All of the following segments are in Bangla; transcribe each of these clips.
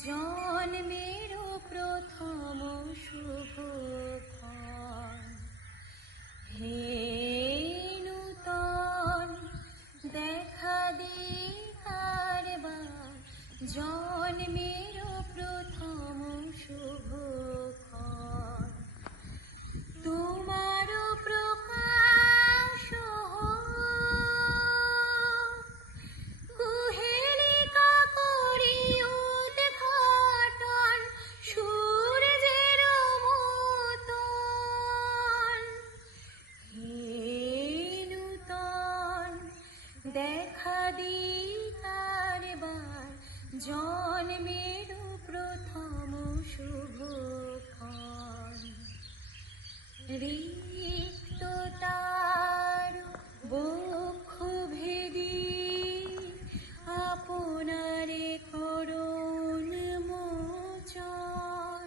জন্মের প্রথম শুভক্ষণ, হে নূতন দেখা দেখার বার, জন্মের প্রথম শুভক্ষণ। তোমার প্রকাশ কুহেলিকা করি উদ্ঘাটন, সূর্যের মতন, হে নূতন দেখা দিকার বার, জন্মের প্রথম শুভক্ষণ। রিক্ততার বক্ষ ভেদি আপনারে করুণ মোচন,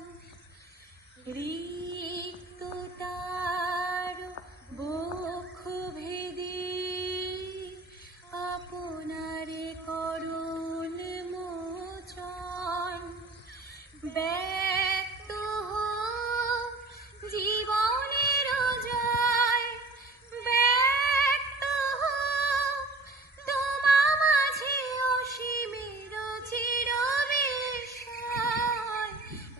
রিক্ততার বক্ষ ভেদি আপনারে করুণ মোচন। ব্যক্ত হোক জীবনের জয়, ব্যক্ত হোক তোমা মাঝে অসীমের চির বিস্ময়,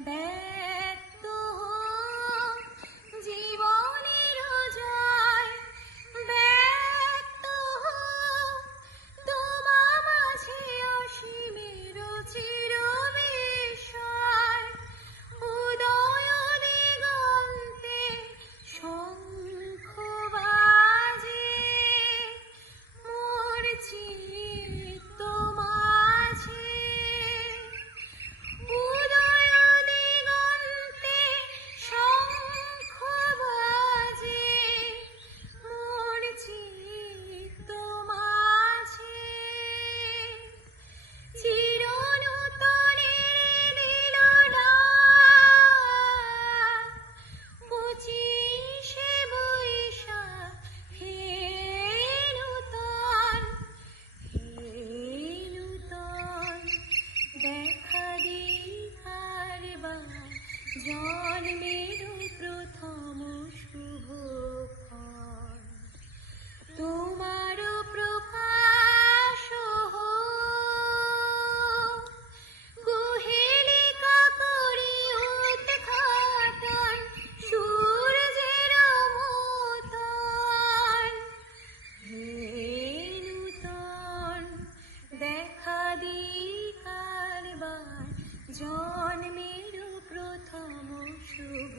ব্যক্ত হোক জীবনের জয়, ব্যক্ত হোক তোমা মাঝে অসীমের চির বিস্ময়। উদয় দিগন্তে শঙ্খ বাজে, মোর চিত্ত মাঝে। উদয় দিগন্তে শঙ্খ বাজে, মোর চিত্ত মাঝে। চির নূতনের দিল ডাক, 25শে বৈশাখ, হে নূতন, হে নূতন দেখা দেখার বার, জন্মের প্রথম শুভক্ষণ। তোমার প্রকাশ কুহেলিকা করি উদ্ঘাটন, সূর্যের মতন, হে নূতন দেখা দিকার বার, জন্মের প্রথম শুভ